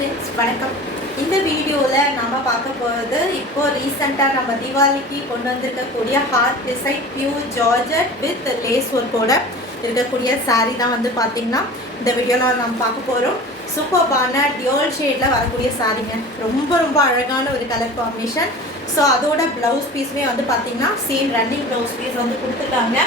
Friends வணக்கம். இந்த வீடியோவில் நாம் பார்க்க போகிறது இப்போது ரீசெண்டாக நம்ம தீபாவளிக்கு கொண்டு வந்திருக்கக்கூடிய hard design pure georgette with lace ஒர்க்கோட இருக்கக்கூடிய சாரீ தான் வந்து பார்த்திங்கன்னா இந்த வீடியோவில் நம்ம பார்க்க போகிறோம். சூப்பர்பான டியோல் ஷேடில் வரக்கூடிய சாரீங்க. ரொம்ப ரொம்ப அழகான ஒரு கலர் காம்பினேஷன். ஸோ அதோட ப்ளவுஸ் பீஸுமே வந்து பார்த்திங்கன்னா சேம் ரன்னிங் ப்ளவுஸ் பீஸ் வந்து கொடுத்துருக்காங்க.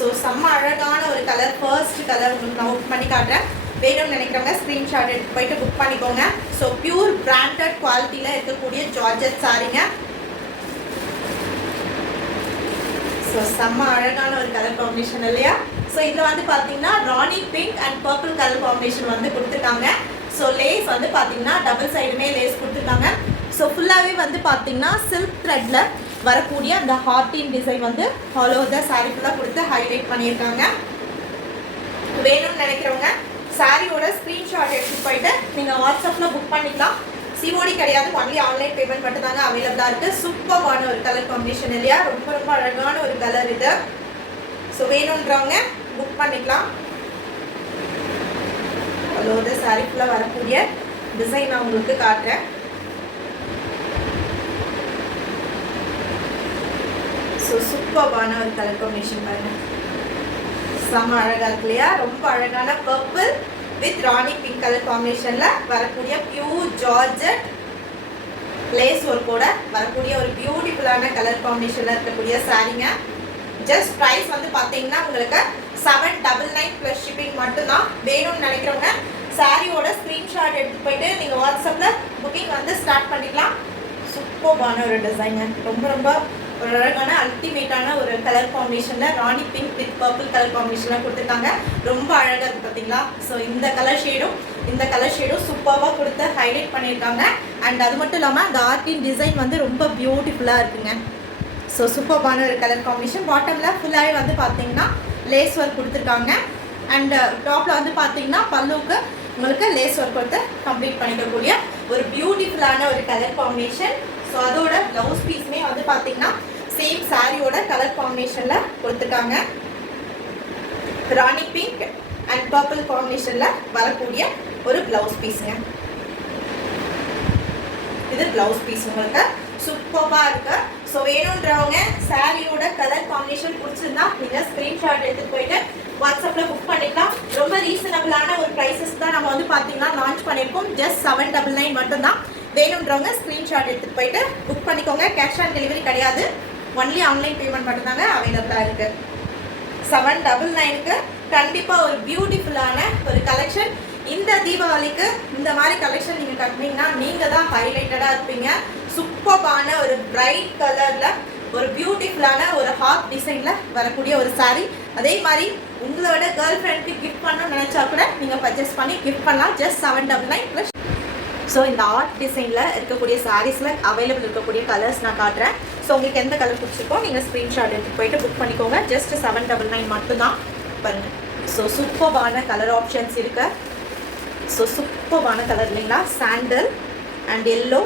ஸோ செம்ம அழகான ஒரு கலர், ஃபர்ஸ்ட் கலர் உங்களுக்கு நான் புக் பண்ணி காட்டுறேன். வேணும்னு நினைக்கிறவங்க ஸ்க்ரீன்ஷாட் எடுத்து போயிட்டு புக் பண்ணிக்கோங்க. ஸோ பியூர் பிராண்டட் குவாலிட்டியில் இருக்கக்கூடிய ஜார்ஜெட் சாரீங்க. ஸோ செம்ம அழகான ஒரு கலர் காம்பினேஷன் இல்லையா? ஸோ இதில் வந்து பார்த்தீங்கன்னா ராணி pink and purple colour combination வந்து கொடுத்துருக்காங்க. ஸோ லேஸ் வந்து பார்த்தீங்கன்னா டபுள் சைடுமே லேஸ் கொடுத்துருக்காங்க. ஸோ ஃபுல்லாகவே வந்து பார்த்தீங்கன்னா சில்க் த்ரெட்டில் வரக்கூடிய அந்த ஹார்ட்டின் டிசைன் வந்து ஆல் ஓவர் த சாரீ ஃபுல்லாக கொடுத்து ஹைலைட் பண்ணியிருக்காங்க. வேணும்னு நினைக்கிறவங்க சாரியோட ஸ்க்ரீன்ஷாட் எடுத்துகிட்டு போயிட்டு நீங்கள் வாட்ஸ்அப்பில் புக் பண்ணிக்கலாம். சிஓடி கிடையாது, ஒன்லி ஆன்லைன் பேமெண்ட் மட்டும் தாங்க அவைலபிளாக இருக்குது. சூப்பரான ஒரு கலர் காம்பினேஷன் இல்லையா? ரொம்ப ரொம்ப அழகான ஒரு கலர் இது. ஸோ வேணுன்றவங்க புக் பண்ணிக்கலாம். அதோட சாரி ஃபுல்லாக வரக்கூடிய டிசைன் நான் உங்களுக்கு காட்டுறேன். ஸோ சூப்பரான ஒரு கலர் காம்பினேஷன் பாருங்கள், செம்ம அழகாக இருக்கு இல்லையா? ரொம்ப அழகான purple with Rani pink colour காம்பினேஷனில் வரக்கூடிய பியூர் ஜார்ஜெட் லேஸ் ஒர்க்கோட வரக்கூடிய ஒரு பியூட்டிஃபுல்லான கலர் காம்பினேஷனில் இருக்கக்கூடிய சாரீங்க. ஜஸ்ட் ப்ரைஸ் வந்து பார்த்தீங்கன்னா உங்களுக்கு 799 ப்ளஸ் ஷிப்பிங் மட்டும்தான். வேணும்னு நினைக்கிறவங்க சாரியோட ஸ்க்ரீன்ஷாட் எடுத்து போயிட்டு நீங்கள் வாட்ஸ்அப்பில் புக்கிங் வந்து ஸ்டார்ட் பண்ணிக்கலாம். சூப்பரான ஒரு டிசைனு, ரொம்ப ரொம்ப ஒரு அழகான அல்டிமேட்டான ஒரு கலர் காம்பினேஷனில் ராணி பிங்க் வித் பர்பிள் கலர் காம்பினேஷனில் கொடுத்துருக்காங்க. ரொம்ப அழகாக இருக்குது பார்த்தீங்களா? ஸோ இந்த கலர் ஷேடும் சூப்பராக கொடுத்து ஹைலைட் பண்ணியிருக்காங்க. அண்ட் அது மட்டும் இல்லாமல் அந்த ஆர்ட்டின் டிசைன் வந்து ரொம்ப பியூட்டிஃபுல்லாக இருக்குங்க. ஸோ சூப்பரான ஒரு கலர் காம்பினேஷன். பாட்டமில் ஃபுல்லாகவே வந்து பார்த்தீங்கன்னா லேஸ் ஒர்க் கொடுத்துருக்காங்க. அண்ட் டாப்பில் வந்து பார்த்தீங்கன்னா பல்லுவுக்கு உங்களுக்கு லேஸ் ஒர்க் கொடுத்து கம்ப்ளீட் பண்ணிக்கக்கூடிய ஒரு பியூட்டிஃபுல்லான ஒரு கலர் காம்பினேஷன். ஸோ அதோட ப்ளவுஸ் பீஸுமே வந்து பார்த்தீங்கன்னா சேம் சாரியோட கலர் காம்பினேஷனில் கொடுத்துருக்காங்க. ராணி பிங்க் அண்ட் பர்பிள் காம்பினேஷனில் வரக்கூடிய ஒரு ப்ளவுஸ் பீஸுங்க. இது ப்ளவுஸ் பீஸ் உங்களுக்கு சூப்பராக இருக்கு. ஸோ வேணுன்றவங்க சாரியோட கலர் காம்பினேஷன் பிடிச்சிருந்தா நீங்கள் ஸ்க்ரீன்ஷாட் எடுத்துகிட்டு போயிட்டு வாட்ஸ்அப்பில் புக் பண்ணிக்கலாம். ரொம்ப ரீசனபிளான ஒரு ப்ரைஸஸ் தான் நம்ம வந்து பார்த்தீங்கன்னா லான்ச் பண்ணியிருக்கோம். ஜஸ்ட் 799 மட்டும்தான். வேணுன்றவங்க ஸ்க்ரீன்ஷாட் எடுத்துகிட்டு போயிட்டு புக் பண்ணிக்கோங்க. கேஷ் ஆன் டெலிவரி கிடையாது, ஒன்லி ஆன்லைன் பேமெண்ட் மட்டும்தாங்க அவைலபிளாக இருக்குது. 799க்கு கண்டிப்பாக ஒரு பியூட்டிஃபுல்லான ஒரு கலெக்ஷன். இந்த தீபாவளிக்கு இந்த மாதிரி கலெக்ஷன் நீங்கள் கட்டினீங்கன்னா நீங்கள் தான் ஹைலைட்டடாக இருப்பீங்க. சூப்பரான ஒரு பிரைட் கலரில் ஒரு பியூட்டிஃபுல்லான ஒரு ஹார்ட் டிசைனில் வரக்கூடிய ஒரு சாரீ. அதே மாதிரி உங்களோட கேர்ள் ஃப்ரெண்டுக்கு கிஃப்ட் பண்ணணும்னு நினச்சா கூட நீங்கள் பர்ச்சேஸ் பண்ணி கிஃப்ட் பண்ணலாம். Just 799 plus. ஸோ இந்த ஆர்ட் டிசைனில் இருக்கக்கூடிய சாரீஸில் அவைலபிள் இருக்கக்கூடிய கலர்ஸ் நான் காட்டுறேன். ஸோ உங்களுக்கு எந்த கலர் பிடிச்சிருக்கோ நீங்கள் ஸ்க்ரீன்ஷாட் எடுத்துகிட்டு போயிட்டு புக் பண்ணிக்கோங்க. ஜஸ்ட் 799 மட்டும்தான் பாருங்கள். ஸோ சூப்பரான கலர் ஆப்ஷன்ஸ் இருக்குது. ஸோ சூப்பரான கலர் இல்லைங்களா? Sandal and yellow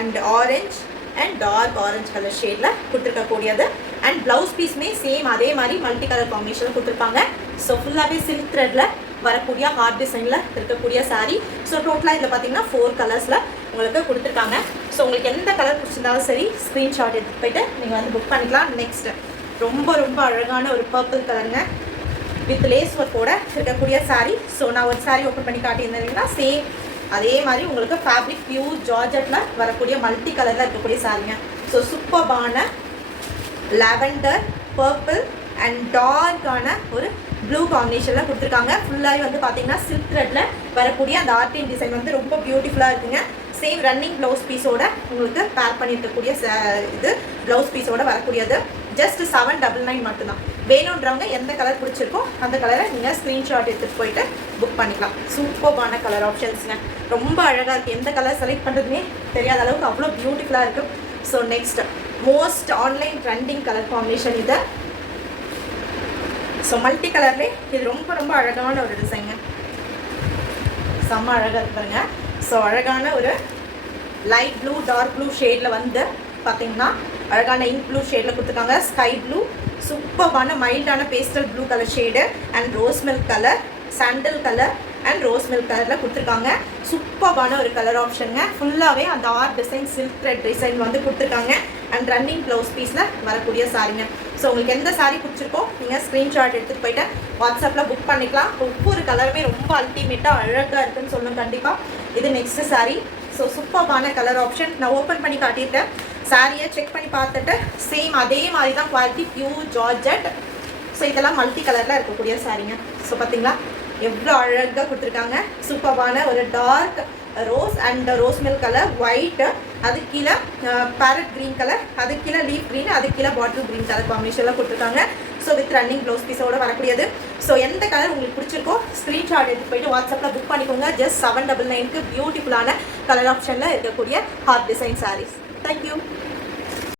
and orange and dark orange colour ஷேடில் கொடுத்துருக்கக்கூடியது. அண்ட் ப்ளவுஸ் பீஸுமே சேம் அதே மாதிரி மல்டி கலர் காம்பினேஷனில் கொடுத்துருப்பாங்க. ஸோ ஃபுல்லாகவே சில்க் த்ரெட்டில் வரக்கூடிய ஹார்ட் டிசைனில் இருக்கக்கூடிய சாரீ. ஸோ டோட்டலாக இதில் பார்த்தீங்கன்னா 4 கலர்ஸில் உங்களுக்கு கொடுத்துருக்காங்க. ஸோ உங்களுக்கு எந்த கலர் பிடிச்சிருந்தாலும் சரி ஸ்க்ரீன்ஷாட் எடுத்து போய்ட்டு நீங்கள் வந்து புக் பண்ணிக்கலாம். நெக்ஸ்ட் ரொம்ப ரொம்ப அழகான ஒரு பர்பிள் கலருங்க வித் லேஸ் ஒர்க்கோட இருக்கக்கூடிய சாரீ. ஸோ நான் ஒரு சாரீ ஓப்பன் பண்ணி காட்டியிருந்தேன்னா சேம் அதே மாதிரி உங்களுக்கு ஃபேப்ரிக் பியூர் ஜார்ஜெட்டில் வரக்கூடிய மல்டி கலரில் இருக்கக்கூடிய சாரீங்க. ஸோ சூப்பரான லாவெண்டர், பர்பிள் அண்ட் டார்க்கான ஒரு ப்ளூ காம்பினேஷனில் கொடுத்துருக்காங்க. ஃபுல்லாகவே வந்து பார்த்தீங்கன்னா சில்க் த்ரெட்டில் வரக்கூடிய அந்த ஆர்டின் டிசைன் வந்து ரொம்ப பியூட்டிஃபுல்லாக இருக்குங்க. சேம் ரன்னிங் ப்ளவுஸ் பீஸோட உங்களுக்கு பேர் பண்ணியிருக்கக்கூடிய இது ப்ளவுஸ் பீஸோட வரக்கூடியது. ஜஸ்ட் 799 மட்டும்தான். வேணுன்றவங்க எந்த கலர் பிடிச்சிருக்கோ அந்த கலரை நீங்கள் ஸ்க்ரீன்ஷாட் எடுத்துகிட்டு போயிட்டு புக் பண்ணிக்கலாம். சூப்பரான கலர் ஆப்ஷன்ஸுங்க, ரொம்ப அழகாக இருக்குது. எந்த கலர் செலக்ட் பண்ணுறதுமே தெரியாத அளவுக்கு அவ்வளோ பியூட்டிஃபுல்லாக இருக்கும். So next most online trending colour combination இது. ஸோ மல்டி கலர்லேயே இது ரொம்ப ரொம்ப அழகான ஒரு டிசைனுங்க, செம்ம அழகாக இருப்பாருங்க. ஸோ அழகான ஒரு லைட் ப்ளூ டார்க் ப்ளூ ஷேடில் வந்து பார்த்தீங்கன்னா அழகான இங்க் ப்ளூ ஷேடில் கொடுத்துருக்காங்க. ஸ்கை ப்ளூ, சூப்பரான மைல்டான pastel blue colour shade and rose milk colour, sandal colour and rose milk கலரில் கொடுத்துருக்காங்க. சூப்பரான ஒரு கலர் ஆப்ஷனுங்க. ஃபுல்லாகவே அந்த art design silk thread design வந்து கொடுத்துருக்காங்க. அண்ட் ரன்னிங் ப்ளவுஸ் பீஸில் வரக்கூடிய சாரீங்க. ஸோ உங்களுக்கு எந்த சாரீ பிடிச்சிருக்கோ நீங்கள் ஸ்க்ரீன்ஷாட் எடுத்துகிட்டு போய்ட்டு வாட்ஸ்அப்பில் புக் பண்ணிக்கலாம். ஒவ்வொரு கலருமே ரொம்ப அல்டிமேட்டாக அழகாக இருக்குன்னு சொல்லணும் கண்டிப்பாக. இது நெக்ஸ்ட் சாரீ. ஸோ சூப்பரான கலர் ஆப்ஷன். நான் ஓப்பன் பண்ணி காட்டியிருக்கேன். சாரியை செக் பண்ணி பார்த்துட்டு சேம் அதே மாதிரி தான் குவாலிட்டி, பியூர் ஜார்ஜெட். ஸோ இதெல்லாம் மல்டி கலரில் இருக்கக்கூடிய சாரீங்க. ஸோ பார்த்தீங்களா எவ்வளோ அழகாக கொடுத்துருக்காங்க. சூப்பரான ஒரு dark rose and rose milk colour, white, அதுக்கு கீழே பேரட் க்ரீன் கலர், அதுக்கு கீழே லீஃப் க்ரீன், அதுக்கு கீழே பாட்டில் க்ரீன் கலர் காம்பினேஷனில் கொடுத்துருக்காங்க. ஸோ வித் ரன்னிங் ப்ளவுஸ் பீஸோடு வரக்கூடியது. ஸோ எந்த கலர் உங்களுக்கு பிடிச்சிருக்கோ ஸ்க்ரீன்ஷாட் எடுத்து போய்ட்டு வாட்ஸ்அப்பில் புக் பண்ணிக்கோங்க. ஜஸ்ட் 799க்கு பியூட்டிஃபுல்லான கலர் ஆப்ஷனில் இருக்கக்கூடிய ஹார்ட் டிசைன் சாரீஸ். தேங்க்யூ.